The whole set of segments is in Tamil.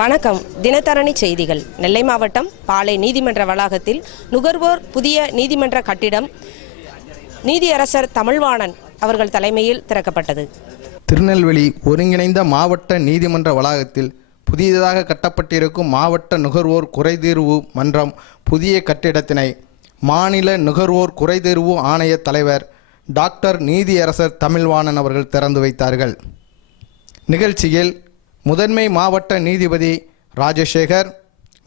வணக்கம். தினத்தரணி செய்திகள். நெல்லை மாவட்டம் பாளை நீதிமன்ற வளாகத்தில் நுகர்வோர் புதிய நீதிமன்ற கட்டிடம் நீதியரசர் தமிழ்வாணன் அவர்கள் தலைமையில் திறக்கப்பட்டது. திருநெல்வேலி ஒருங்கிணைந்த மாவட்ட நீதிமன்ற வளாகத்தில் புதியதாக கட்டப்பட்டிருக்கும் மாவட்ட நுகர்வோர் குறைதீர்வு மன்றம் புதிய கட்டிடத்தினை மாநில நுகர்வோர் குறைதீர்வு ஆணைய தலைவர் டாக்டர் நீதியரசர் தமிழ்வாணன் அவர்கள் திறந்து வைத்தார்கள். நிகழ்ச்சியில் முதன்மை மாவட்ட நீதிபதி ராஜசேகர்,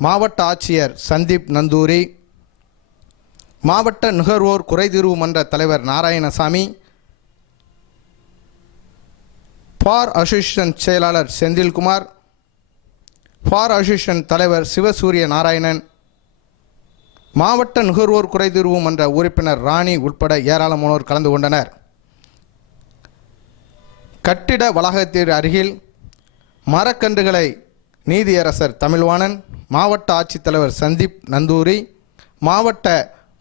மாவட்ட ஆட்சியர் சந்தீப் நந்தூரி, மாவட்ட நுகர்வோர் குறைதீர்வு மன்ற தலைவர் நாராயணசாமி, பார் அசோசியேஷன் செயலாளர் செந்தில்குமார், பார் அசோசியேஷன் தலைவர் சிவசூரிய நாராயணன், மாவட்ட நுகர்வோர் குறைதீர்வு மன்ற உறுப்பினர் ராணி உட்பட ஏராளமானோர் கலந்து கொண்டனர். கட்டிட வளாகத்திற்கு அருகில் மரக்கன்றுகளை நீதியரசர் தமிழ்வாணன், மாவட்ட ஆட்சித்தலைவர் சந்தீப் நந்தூரி, மாவட்ட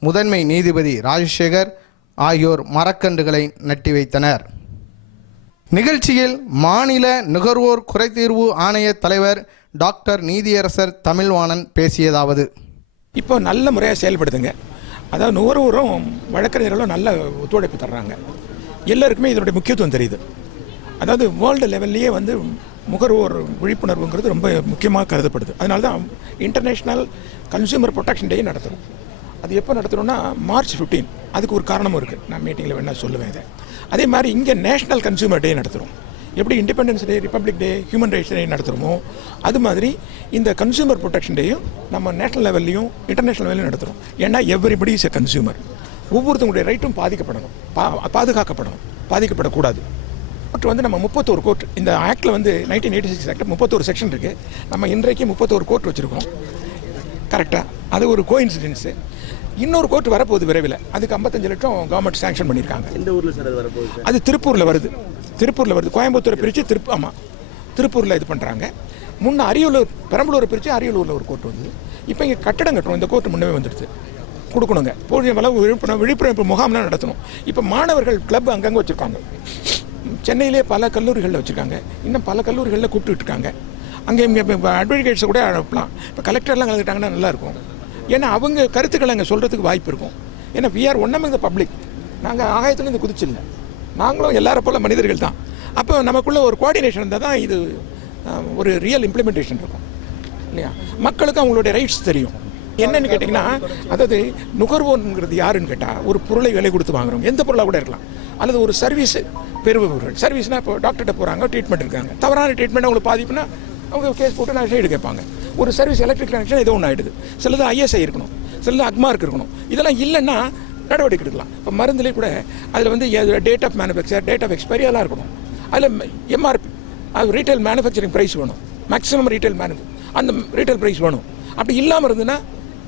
முதன்மை நீதிபதி ராஜசேகர் ஆகியோர் மரக்கன்றுகளை நட்டி வைத்தனர். நிகழ்ச்சியில் மாநில நுகர்வோர் குறைதீர்வு ஆணைய தலைவர் டாக்டர் நீதியரசர் தமிழ்வாணன் பேசியதாவது: இப்போ நல்ல முறையாக செயல்படுதுங்க. அதாவது நுகர்வோரும் வழக்கறிஞர்களும் நல்ல ஒத்துழைப்பு தர்றாங்க. எல்லாருக்குமே இதனுடைய முக்கியத்துவம் தெரியுது. அதாவது வேர்ல்டு லெவல்லையே நுகர்வோர் விழிப்புணர்வுங்கிறது ரொம்ப முக்கியமாக கருதப்படுது. அதனால தான் இன்டர்நேஷ்னல் கன்சியூமர் ப்ரொடெக்ஷன் டே நடத்துகிறோம். அது எப்போ நடத்துகிறோம்னா March 15. அதுக்கு ஒரு காரணமும் இருக்குது. நான் மீட்டிங்கில் வேணால் சொல்லுவேன் இதை. அதே மாதிரி இங்கே நேஷ்னல் கன்சியூமர் டே நடத்துகிறோம். எப்படி இண்டிபெண்டன்ஸ் டே, ரிப்பப்ளிக் டே, ஹியூமன் ரைட்ஸ் டே நடத்துகிறோமோ அது மாதிரி இந்த கன்சியூமர் ப்ரொடெக்ஷன் டேயும் நம்ம நேஷனல் லெவல்லையும் இன்டர்நேஷ்னல் லெவல்லையும் நடத்துகிறோம். ஏன்னா எவ்ரிபடி இஸ் எ கன்சியூமர். ஒவ்வொருத்தவங்களுடைய ரைட்டும் பாதிக்கப்படணும், பாதுகாக்கப்படணும், பாதிக்கப்படக்கூடாது. கோர்ட் நம்ம 31 கோர்ட் இந்த ஆக்டில் 1986 ஆக்டில் 31 செக்ஷன் இருக்குது. நம்ம இன்றைக்கு 31 கோர்ட் வச்சுருக்கோம். கரெக்டாக அது ஒரு கோஇன்சிடென்ஸு. இன்னொரு கோர்ட் வரப்போகுது விரைவில். அதுக்கு 55 லட்சம் கவர்மெண்ட் சாங்ஷன் பண்ணியிருக்காங்க. எந்த ஊரில் சார் அது வரப்போகுது? அது திருப்பூரில் வருது. கோயம்புத்தூரை பிரித்து திருப்பூரில் இது பண்ணுறாங்க. முன்னே அரியலூர், பெரம்பலூரை பிரித்து அரியலூரில் ஒரு கோர்ட் வந்தது. இப்போ இங்கே கட்டடம் கட்டணும். இந்த கோர்ட் முன்னே வந்துடுது. கொடுக்கணுங்க. போதிய அளவு விழிப்புணர்வு முகாம்லாம் நடத்தணும். இப்போ மாணவர்கள் கிளப் அங்கங்கே வச்சுருக்காங்க. சென்னையிலே பல கல்லூரிகளில் வச்சுருக்காங்க. இன்னும் பல கல்லூரிகளில் கூப்பிட்டு இருக்காங்க. அங்கே இங்கே அட்வொகேட்ஸை கூட அனுப்பலாம். இப்போ கலெக்டர்லாம் கலந்துட்டாங்கன்னா நல்லாயிருக்கும். ஏன்னா அவங்க கருத்துக்களை அங்கே சொல்கிறதுக்கு வாய்ப்பு இருக்கும். ஏன்னா we are one among the public. நாங்கள் ஆகாயத்துலேருந்து குதிச்சில்லை. நாங்களும் எல்லாரை போல் மனிதர்கள் தான். அப்போ நமக்குள்ள ஒரு கோஆர்டினேஷன் இருந்தால் தான் இது ஒரு ரியல் இம்ப்ளிமெண்டேஷன் இருக்கும் இல்லையா? மக்களுக்கு அவங்களுடைய ரைட்ஸ் தெரியும். என்னன்னு கேட்டிங்கன்னா, அதாவது நுகர்வோர்ங்கிறது யாருன்னு கேட்டால் ஒரு பொருளை விலை கொடுத்து வாங்குறவங்க, எந்த பொருளாக கூட இருக்கலாம், அல்லது ஒரு சர்வீஸ் பெறுபவர்கள். சர்வீஸ்னால் இப்போ டாக்டர்கிட்ட போகிறாங்க, ட்ரீட்மெண்ட் இருக்காங்க, தவறான ட்ரீட்மெண்ட் அவங்களுக்கு பாதிப்புனா அவங்க கேஸ் போட்டு நான் சைடு கேட்பாங்க. ஒரு சர்வீஸ் எலக்ட்ரிக் கனெக்ஷன் ஏதோ ஒன்று ஆகிடுது. சிலது ISI இருக்கணும், சிலது அக்மார்க் இருக்கணும். இதெல்லாம் இல்லைன்னா நடவடிக்கை எடுக்கலாம். இப்போ மருந்துலேயே கூட அதில் date of manufacture, date of expiry எல்லாம் இருக்கணும். அதில் MRP, அது ரீட்டைல் மேனுஃபேக்சரிங் ப்ரைஸ் வேணும், மேக்ஸிமம் அந்த ரீட்டைல் ப்ரைஸ் வேணும். அப்படி இல்லாமல் இருந்ததுன்னா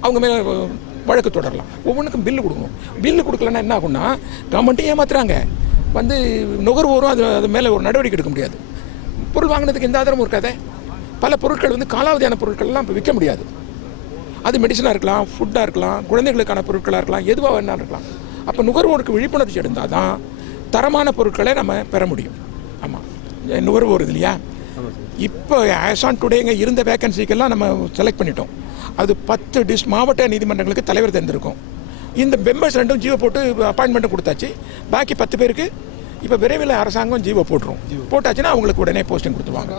அவங்க மேலே வழக்கு தொடரலாம். ஒவ்வொன்றுக்கும் பில்லு கொடுக்கணும். பில்லு கொடுக்கலன்னா என்ன ஆகும்னா கவர்மெண்ட்டையும் ஏமாத்துறாங்க, நுகர்வோரும் அது மேலே ஒரு நடவடிக்கை எடுக்க முடியாது. பொருள் வாங்கினதுக்கு எந்த ஆதாரமும் இருக்காது. பல பொருட்கள் காலாவதியான பொருட்கள்லாம் இப்போ விற்க முடியாது. அது மெடிசனாக இருக்கலாம், ஃபுட்டாக இருக்கலாம், குழந்தைகளுக்கான பொருட்களாக இருக்கலாம், எதுவாக வேணாலும் இருக்கலாம். அப்போ நுகர்வோருக்கு விழிப்புணர்ச்சி எடுத்தால் தான் தரமான பொருட்களை நம்ம பெற முடியும். ஆமாம், நுகர்வோர் இது இல்லையா? இப்போ ஆஸ் ஆன் டுடேங்க இருந்த வேக்கன்சிக்கெல்லாம் நம்ம செலக்ட் பண்ணிட்டோம். அது 10 மாவட்ட நீதிமன்றங்களுக்கு தலைவர் தேர்ந்தெடுக்கும். இந்த மெம்பர்ஸ் ரெண்டும் ஜீவோ போட்டு அப்பாயின்மெண்ட்டும் கொடுத்தாச்சு. பாக்கி 10 பேருக்கு இப்போ விரைவில் அரசாங்கம் ஜீவோ போட்டுரும். போட்டாச்சுன்னா அவங்களுக்கு உடனே போஸ்டிங் கொடுத்துருவாங்க.